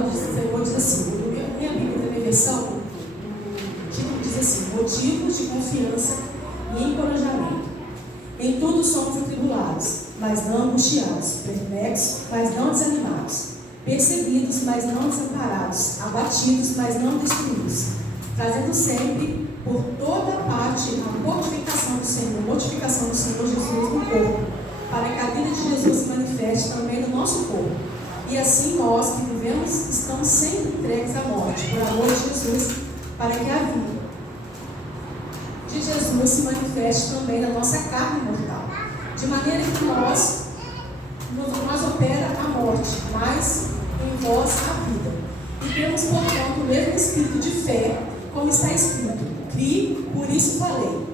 palavra do Senhor diz assim, minha Bíblia, da minha versão, o título diz assim: motivos de confiança e encorajamento. Em tudo somos atribulados, mas não angustiados, perplexos, mas não desanimados, perseguidos, mas não desamparados, abatidos, mas não destruídos, trazendo sempre por toda parte a mortificação do Senhor Jesus no corpo, para que a vida de Jesus se manifeste também no nosso corpo. E assim nós que vivemos estamos sempre entregues à morte, por amor de Jesus, para que a vida de Jesus se manifeste também na nossa carne mortal. De maneira que nós opera a morte, mas em vós a vida. E temos, portanto, o mesmo espírito de fé, como está escrito: criei, por isso falei.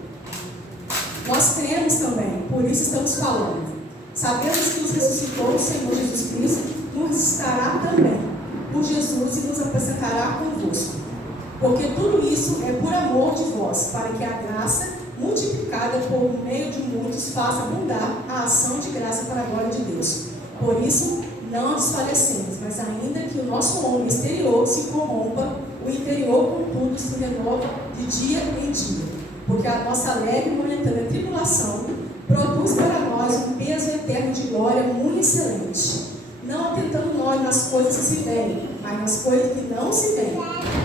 Nós cremos também, por isso estamos falando. Sabemos que nos ressuscitou o Senhor Jesus Cristo, nos ressuscitará também por Jesus e nos apresentará convosco. Porque tudo isso é por amor de vós, para que a graça, multiplicada por meio de muitos, faça abundar a ação de graça para a glória de Deus. Por isso, não desfalecemos, mas ainda que o nosso homem exterior se corrompa, o interior, contudo, se renova de dia em dia. Porque a nossa leve e momentânea tribulação produz para nós um peso eterno de glória muito excelente. Não atentando nós nas coisas que se veem, mas nas coisas que não se veem.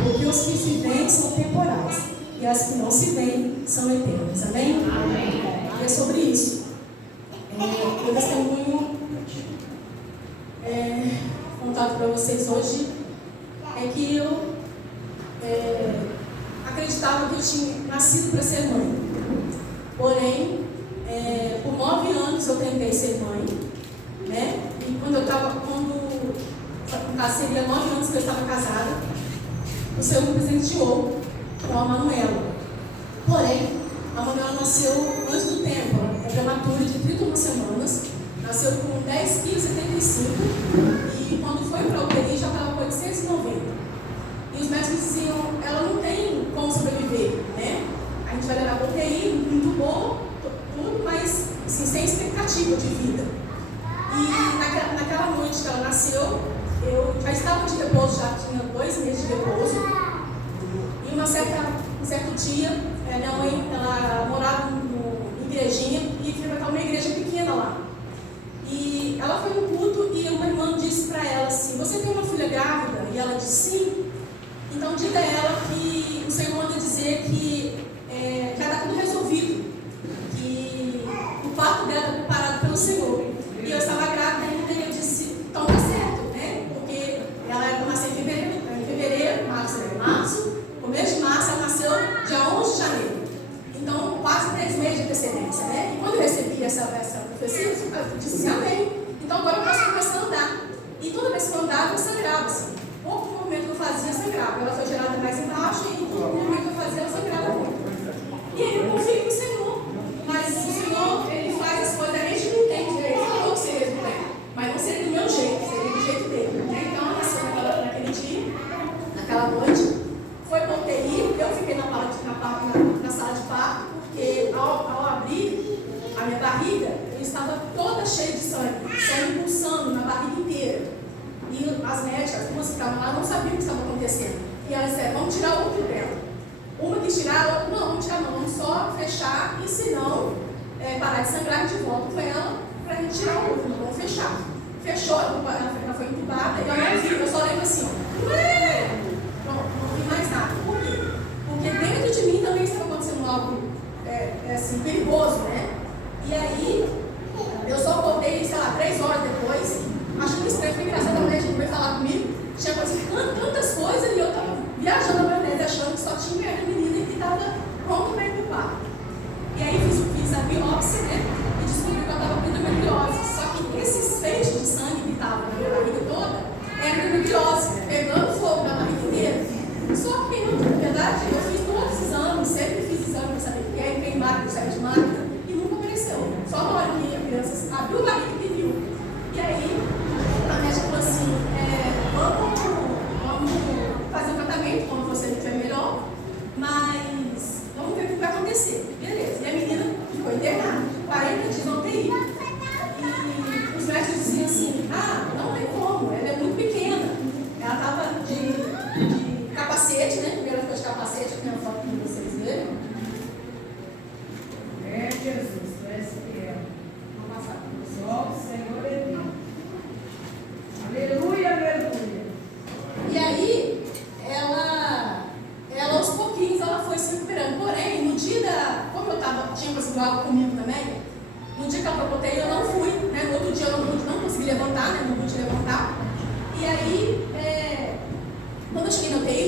Porque os que se veem são temporais, e as que não se veem são eternas. Amém? Amém. E é sobre isso. O testemunho contado para vocês hoje é que eu acreditava que eu tinha nascido para ser mãe. Porém, por 9 anos eu tentei ser mãe, né? E seria 9 anos que eu estava casada, o Senhor me presenteou com a Manuela. Porém, a Manuela nasceu antes do tempo, ela é prematura de 31 semanas, nasceu com 10,75 kg e quando foi para a UTI já estava com 890. E os médicos diziam: ela não tem como sobreviver, né? A gente vai levar para a UTI, muito boa, tudo, mas assim, sem expectativa de vida. E naquela noite que ela nasceu, eu já estava de repouso, já tinha 2 meses de repouso. E um certo dia, minha mãe, ela morava em igrejinha e frequentava uma igreja pequena lá. E ela foi no culto e uma irmã disse para ela assim: você tem uma filha grávida? E ela disse sim. Então diga a ela que o Senhor manda dizer que já está tudo resolvido, que o parto dela está preparado pelo Senhor. E eu estava grávida ainda e eu disse: então tá certo, né? Porque ela era para nascer em fevereiro, março, começo de março, ela nasceu dia 11 de janeiro. Então, quase 3 meses de antecedência, né? E quando eu recebi essa profecia, eu disse: amém. Então agora eu posso começar a andar. E toda vez que eu andava, eu sangrava assim. Pouco movimento que eu fazia, sangrava. Ela foi gerada mais embaixo e todo movimento que eu fazia, ela sangrava muito. E aí eu confio no Senhor. Mas o Senhor, Ele faz as coisas, a gente não entende direito. Ele falou que seria do bem, mas não seria do meu jeito, seria do jeito dele. Então ela nasceu naquele dia, naquela noite, foi para o UTI, eu fiquei na sala de parto, porque ao abrir a minha barriga, eu estava toda cheia de sangue pulsando na barriga inteira. E as médicas, umas que estavam lá, não sabiam o que estava acontecendo. E elas disseram: vamos tirar o útero dela. Uma quis tirar, a outra: não, vamos tirar não, vamos só fechar, e se não parar de sangrar, a gente volta com ela para a gente tirar o útero, vamos fechar. Fechou, ela foi entubada, e eu não vi, eu só lembro assim, não vi mais nada. Por quê? Porque dentro de mim também estava acontecendo algo assim, perigoso, né? E aí, eu só acordei, sei lá, 3 horas depois, achando estranho, foi engraçado, a mulher veio falar comigo, tinha acontecido tantas coisas, e eu estava viajando na maionese, achando que só tinha a menina que estava pronto para intubar. E aí fiz a biópsia, né? E descobri que eu estava com endometriose. Só que esses feixes de sangue que estavam na minha barriga toda, é a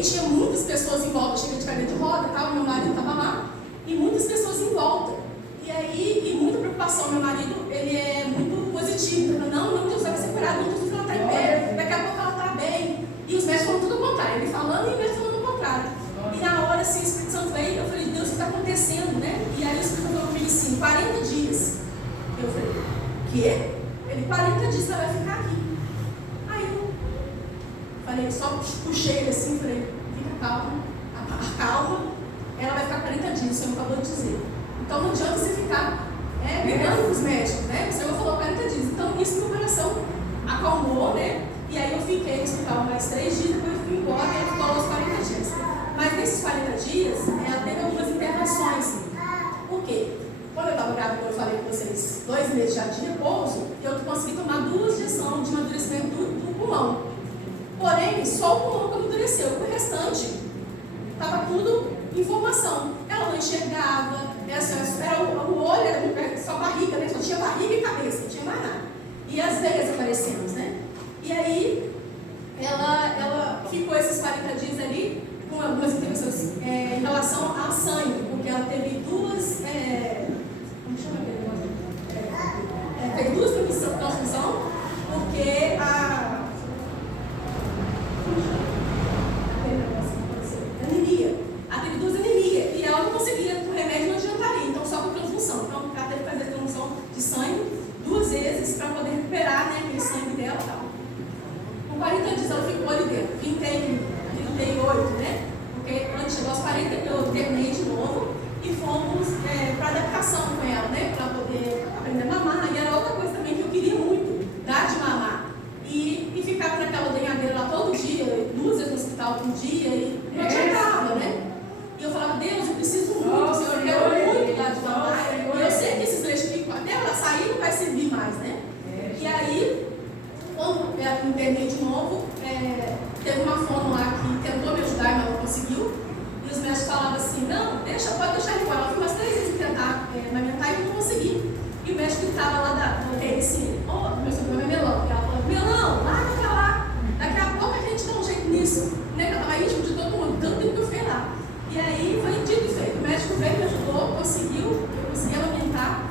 tinha muitas pessoas em volta, cheguei de cadeira de roda, tal, meu marido estava lá, e muitas pessoas em volta. E muita preocupação. Meu marido, ele é muito positivo. Ele falou, não, Jesus vai ser curado, não, Jesus ela está em pé, daqui a pouco ela está bem. E os médicos falam tudo ao contrário, ele falando e o médico falando o contrário. E na hora, assim, o Espírito Santo veio, eu falei, Deus, o que está acontecendo, né? E aí o Espírito Santo falou comigo assim, 40 dias. Eu falei, quê? Ele, 40 dias ela vai ficar aqui. Aí eu falei, só puxei ele assim, falei, fica calma, calma, ela vai ficar 40 dias, o Senhor acabou de dizer. Então não adianta você ficar brigando com os médicos, né? O Senhor falou 40 dias. Então isso meu coração acalmou, né? E aí eu fiquei no hospital mais 3 dias, depois eu fui embora e ele ficou os 40 dias. Mas nesses 40 dias, ela teve algumas internações. Por quê? Quando eu estava grávida, como eu falei com vocês, 2 meses já de repouso, eu consegui tomar 2 injeções de amadurecimento do pulmão. Porém, só o pulmão que amadureceu, o restante estava tudo em formação. Ela não enxergava, o olho era só barriga, né? Só tinha barriga e cabeça, não tinha mais nada. E as veias aparecendo, né? E aí, ela ficou esses 40 dias ali com algumas intervenções em relação ao sangue, porque ela teve 2, como chama aquele negócio? Teve 2 transfusões, porque anemia. Ela teve 2 anemias e ela não conseguia, o remédio não adiantaria, então só com transfusão. Então ela teve que fazer transfusão de sangue 2 vezes para poder recuperar, né, aquele sangue dela e tal. Com 40 dias ela ficou ali dentro, 38, né? Porque antes chegou aos 40 eu terminei de novo e fomos para adaptação com ela, né? Para poder aprender a mamar. E era outra coisa também que eu queria muito, dar de mamar. E ficava naquela banhadeira lá todo dia, 2 vezes no hospital por dia, e não adiantava, né? E eu falava, Deus, eu preciso muito, Senhor, eu quero muito dar de mamar. E eu sei que esses leites que até ela sair não vai servir mais, né? E aí, quando eu internei de novo, teve uma fono lá que tentou me ajudar, mas não conseguiu. E os médicos falavam assim, não, pode deixar ele fora. Ela foi umas 3 vezes tentar amamentar e não consegui. E o médico estava lá da UTI assim, meu sobrenome é Melão. E ela falou, Melão, larga pra lá. Daqui a pouco a gente dá um jeito nisso. Né? Porque ela estava íntimo de todo mundo, tanto tempo que eu fiquei lá. E aí foi dito e feito. O médico veio, me ajudou, eu consegui amamentar.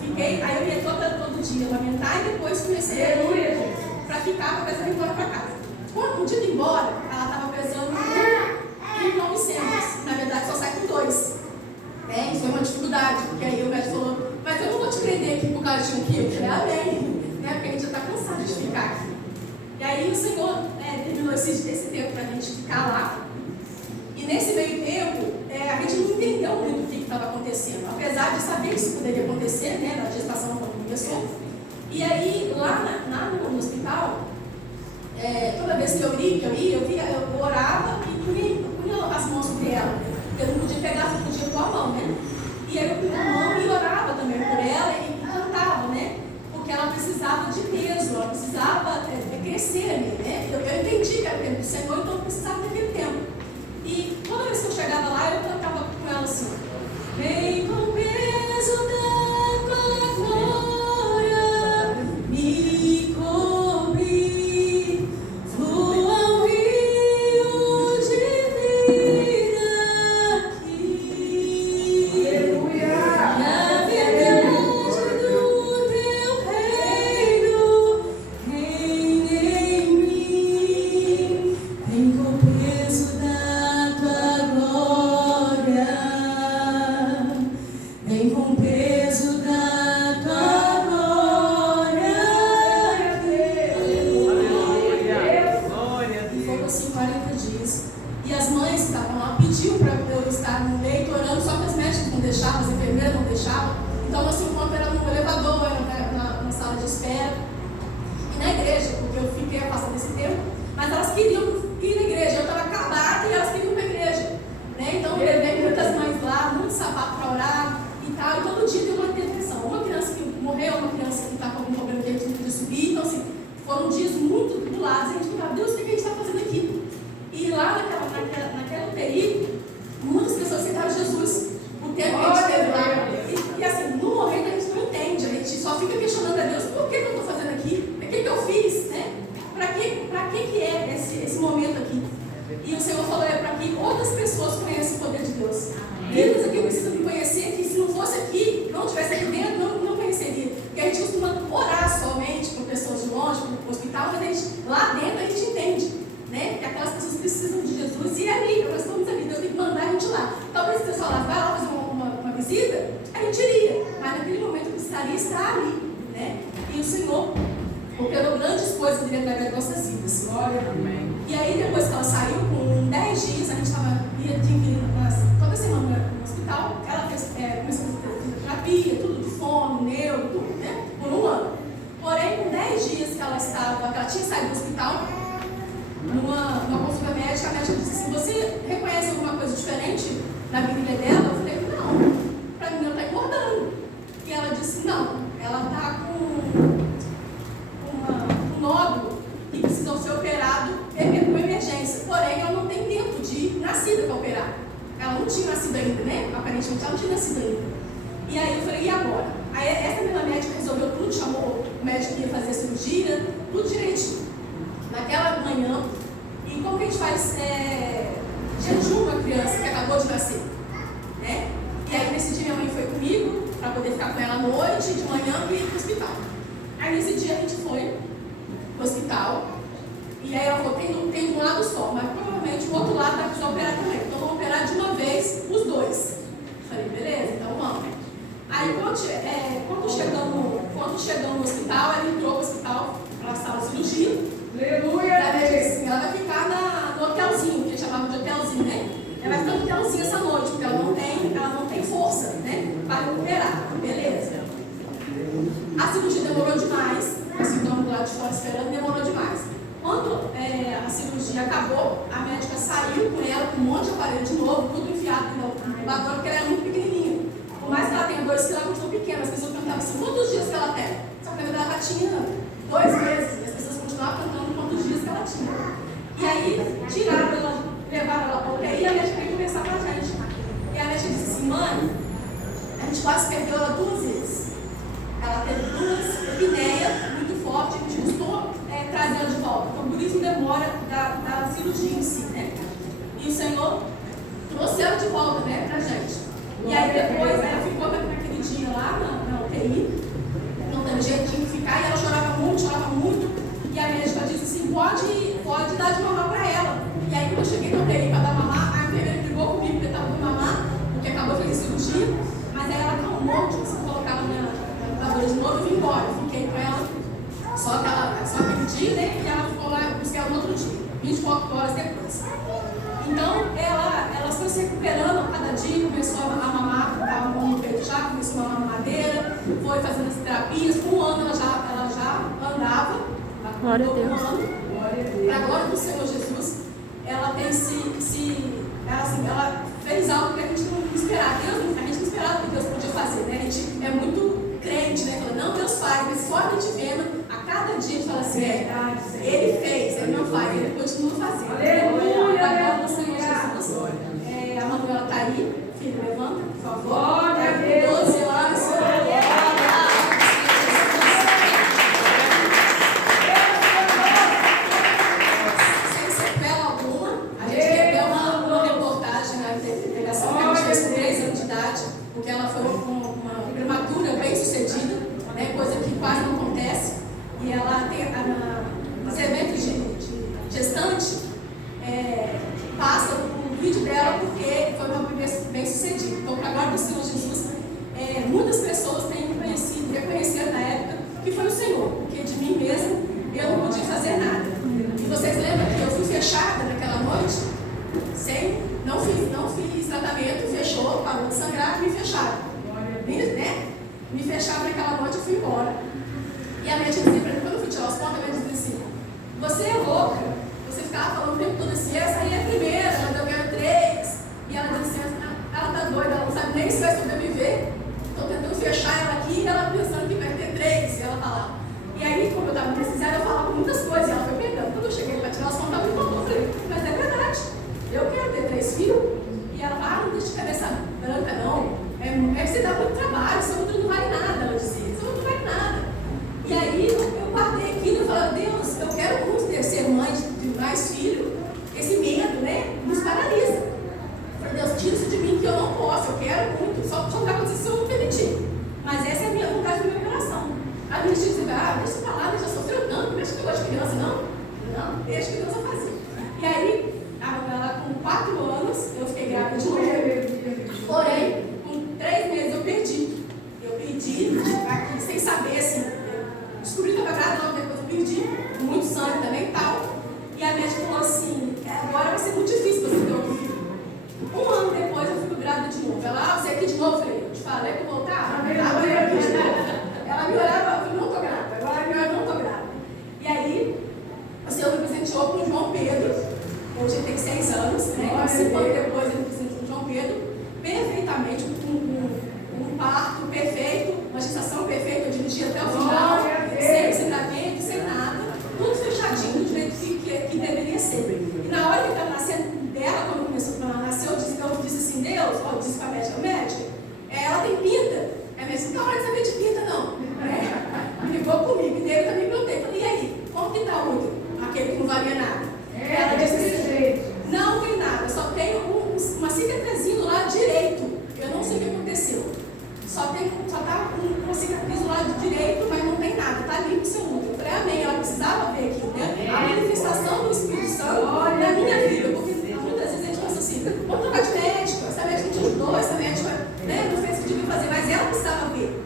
Fiquei, aí eu ia todo dia amamentar e depois comecei a ir para ficar, para pesar ir embora para casa. Quando no dia de ir embora, ela estava pesando 1.900. Na verdade, só sai com 2. Isso foi uma dificuldade, porque aí o médico falou, mas eu não vou te prender aqui por causa de 1 quilo. Eu falei, amém, né? Porque a gente já está cansado de ficar aqui. E aí o Senhor terminou esse tempo para a gente ficar lá. E nesse meio tempo, a gente não entendeu muito o que estava acontecendo. Apesar de saber que isso poderia acontecer, né? Na gestação quando começou. E aí, lá no hospital, toda vez que eu ia, eu orava e punha as mãos sobre ela. Eu não podia pegar, eu podia pôr a mão, né? E aí eu punha a mão e orava também por ela e cantava, né? Porque ela precisava de peso, ela precisava crescer ali, né? Eu entendi que era o tempo do Senhor, então eu precisava daquele tempo. E toda vez que eu chegava lá, eu cantava com ela assim, vem com o peso da tua glória, me cobrir, flua um rio de vida aqui. Aleluia! Na verdade do teu reino, reina em mim, vem com o peso da tua glória, vem com o peso da tua glória. E foi assim 40 dias. E as mães que estavam lá pediam para eu estar no leito orando, só que as médicas não deixavam, as enfermeiras não deixavam. Então nosso encontro era no elevador, era na sala de espera. E na igreja, porque eu fiquei afastada desse tempo, mas elas queriam ir na igreja. Eu estava acabada e elas queriam ir para a igreja. Né? Então eu levei muitas mães lá, muito sapato para orar e tal. E todo dia tem uma intervenção. Uma criança que morreu, uma criança que está com algum problema que a gente não podia subir. Então, assim, foram dias muito tribulados. E a gente falava, Deus, o que a gente está fazendo aqui? E lá naquela UTI, muitas pessoas aceitaram Jesus. O tempo que a gente teve lá. E assim, no momento a gente não entende. A gente só fica questionando a Deus, por que eu estou fazendo aqui? O que eu fiz? Né? Para que é esse momento aqui? E o Senhor falou para que outras pessoas conheçam o poder de Deus. Vidas aqui precisam me conhecer, que se não fosse aqui, não estivesse aqui dentro, não conheceria. Porque a gente costuma orar somente por pessoas de longe, para o hospital, mas a gente, lá dentro a gente entende, né? Que aquelas pessoas precisam de Jesus. E ali, nós estamos ali, Deus tem que mandar a gente lá. Talvez se Deus falasse, vai lá fazer uma visita, a gente iria. Mas naquele momento precisaria estar ali, né? E o Senhor operou grandes coisas através das nossas vidas. Glória, amém. E aí, depois que ela saiu, com 10 dias, a gente tinha que ir toda semana no hospital. Ela começou a fazer fisioterapia, tudo de fome, neuro, tudo, né? Por um ano. Porém, com 10 dias que ela tinha saído do hospital, numa consulta médica, a médica disse assim: você reconhece alguma coisa diferente na virilha dela? Eu falei: não, pra mim ela está engordando. E ela disse: não, ela está com um nódulo que precisa ser operado com emergência. Porém, ela não tem tempo de nascida para operar. Ela não tinha nascido ainda, né? Aparentemente ela não tinha nascido ainda. E aí eu falei: e agora? Aí essa mesma médica resolveu tudo, chamou o médico que ia fazer a cirurgia, tudo direitinho. Naquela manhã, e como que a gente faz jejum com a criança que acabou de nascer, né? E aí nesse dia minha mãe foi comigo para poder ficar com ela à noite, de manhã e ir para o hospital. Aí nesse dia a gente foi para o hospital e aí ela falou: tem um lado só, mas provavelmente o outro lado vai precisar operar também, então vamos operar de uma vez os dois. Falei: beleza, então vamos. Aí quando chegamos no hospital, ela entrou no hospital para a sala de cirurgia. Aleluia! Ela vai ficar no hotelzinho, que eles chamavam de hotelzinho, né? Ela vai ficar no hotelzinho essa noite, porque ela não tem força, né? Para recuperar. Beleza. A cirurgia demorou demais. Nós ficamos do lado de fora esperando, demorou demais. Quando a cirurgia acabou, a médica saiu com ela com um monte de aparelho de novo, tudo enfiado no lavador, porque ela é muito pequenininha. Por mais que ela tenha 2 quilos, ela continua pequena. As pessoas perguntavam assim: quantos dias que ela tem? Só que na verdade ela tinha 2 meses. E as pessoas continuavam perguntando quantos dias que ela tinha. E aí tiraram ela, levaram ela para a UTI e a médica veio conversar com a gente. E a médica disse assim: mãe, a gente quase perdeu ela 2 vezes. Ela teve 2 epinéias muito fortes, a gente custou trazer ela de volta. Então por isso demora da cirurgia em si, né? E o Senhor trouxe ela de volta, né, pra gente. E aí depois ela ficou naquele dia lá na UTI, não teve jeito de ficar, e ela chorava muito, e a médica disse assim: pode dar de mamar para ela. E aí quando eu cheguei na UTI para dar mamar, a enfermeira brigou comigo porque estava com mamar, porque acabou de fazer cirurgia, mas aí ela acalmou, tipo, se colocava na computadora de novo e vim embora. Eu fiquei com ela só aquele dia, né, e ela ficou lá, eu busquei ela no outro dia, 24 horas depois. Então, ela foi se recuperando a cada dia, começou a mamar, estava com o peito já, começou a mamar mamadeira, foi fazendo as terapias. Com 1 ano ela já andava, Glória a Deus. Para a glória do Senhor Jesus, ela tem ela fez algo que a gente não esperava. A gente não esperava que Deus podia fazer, né? A gente é muito crente, né? Fala: não, Deus faz, mas só a gente vendo, a cada dia a gente fala assim: ele fez, ele não faz, ele continua fazendo. Aleluia! Para a glória do Senhor Jesus. A Manuela está aí, filho, levanta, por favor. Glória a Deus! 12 anos. Sem sequela alguma. A gente recebeu uma reportagem na integração que a gente fez com 3 anos de idade, porque ela foi uma prematura bem sucedida, né, coisa que quase não acontece. E ela tem nos eventos de gestante, passa o vídeo dela porque foi uma bem sucedida. Então, para a glória do Senhor Jesus, muitas pessoas têm reconhecido na época que foi o Senhor, porque de mim mesmo eu não podia fazer nada. E vocês lembram que eu fui fechada naquela noite? Não fiz tratamento, fechou, parou de sangrar, me fecharam. Né? Me fecharam naquela noite e fui embora. E a médica dizia para mim, quando eu fui tirar os pontos, a médica dizia assim: você é louca, você ficava falando o tempo todo assim: essa aí é a primeira, ela deu 3. E ela dizia assim: ela tá doida, ela não sabe nem se vai sobreviver. Estou tentando fechar ela aqui e ela pensando que vai ter 3. E ela tá lá. E aí, como eu estava precisando, eu falava muitas coisas e ela foi pegando. Quando eu cheguei para tirar os pontos, ela me contou. Eu falei: mas é verdade, eu quero ter 3 filhos. E ela: não deixa de cabeça branca, não. Você dá muito trabalho, seu outro não vale nada. Ela dizia: seu outro não vale nada. E aí eu guardei aquilo e falei: Deus, eu quero muito ser mãe de mais filho. Esse medo, né? 4 anos, eu fiquei grávida de novo. Porém, com 3 meses eu perdi. Eu perdi, aqui, sem saber, assim, eu descobri que eu estava grávida, logo depois eu perdi, muito sangue também e tal. E a médica falou assim, agora vai ser muito difícil você ter outro filho. 1 ano depois eu fico grávida de novo. Ela, você aqui de novo? Eu falei, eu te falei que eu vou voltar? Ela me olhava, eu falei, não estou grávida, agora eu não estou grávida. E aí, o Senhor me presenteou com o João Pedro, hoje ele tem 6 anos, né? 5 anos depois ele me presenteou com o João Pedro, perfeitamente, um parto perfeito, uma gestação perfeita, eu dirigi até o final, sem sangramento, sem nada, tudo fechadinho, do jeito que deveria ser. E na hora que estava nascendo dela, quando ela nasceu, eu disse assim, Deus, eu disse para a médica, ela tem pinta. Ela disse, não está hora de saber de pinta, não. Ligou comigo, e dele também perguntei, falei, e aí, como que está o útero? Aquele que não valia nada. Ela disse assim, não tem nada, só tem uma cicatrizinha do lado direito. Eu não sei o que aconteceu. Só está uma cicatriz do lado direito, mas não tem nada, está limpo o seu útero. Eu falei, amém, ela precisava ver aqui, né? A manifestação do Espírito Santo na minha vida, porque muitas vezes a gente pensa assim, vamos trocar de médico, essa médica te ajudou, essa médica, né, não fez o que devia fazer, mas ela precisava ver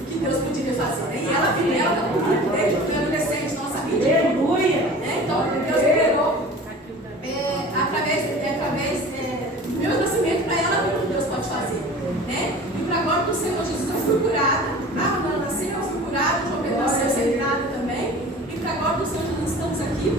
o que Deus podia fazer, né? E ela viu, ela está comigo desde que eu fui adolescente, nossa vida. Aleluia! Né? Então, Deus liberou através do meu nascimento para ela ver o que Deus pode fazer, né? E para a glória do Senhor Jesus, eu fui curada. A Ana nasceu, eu fui curada, o João Pedro nasceu sem nada também. E para a glória do Senhor Jesus, estamos aqui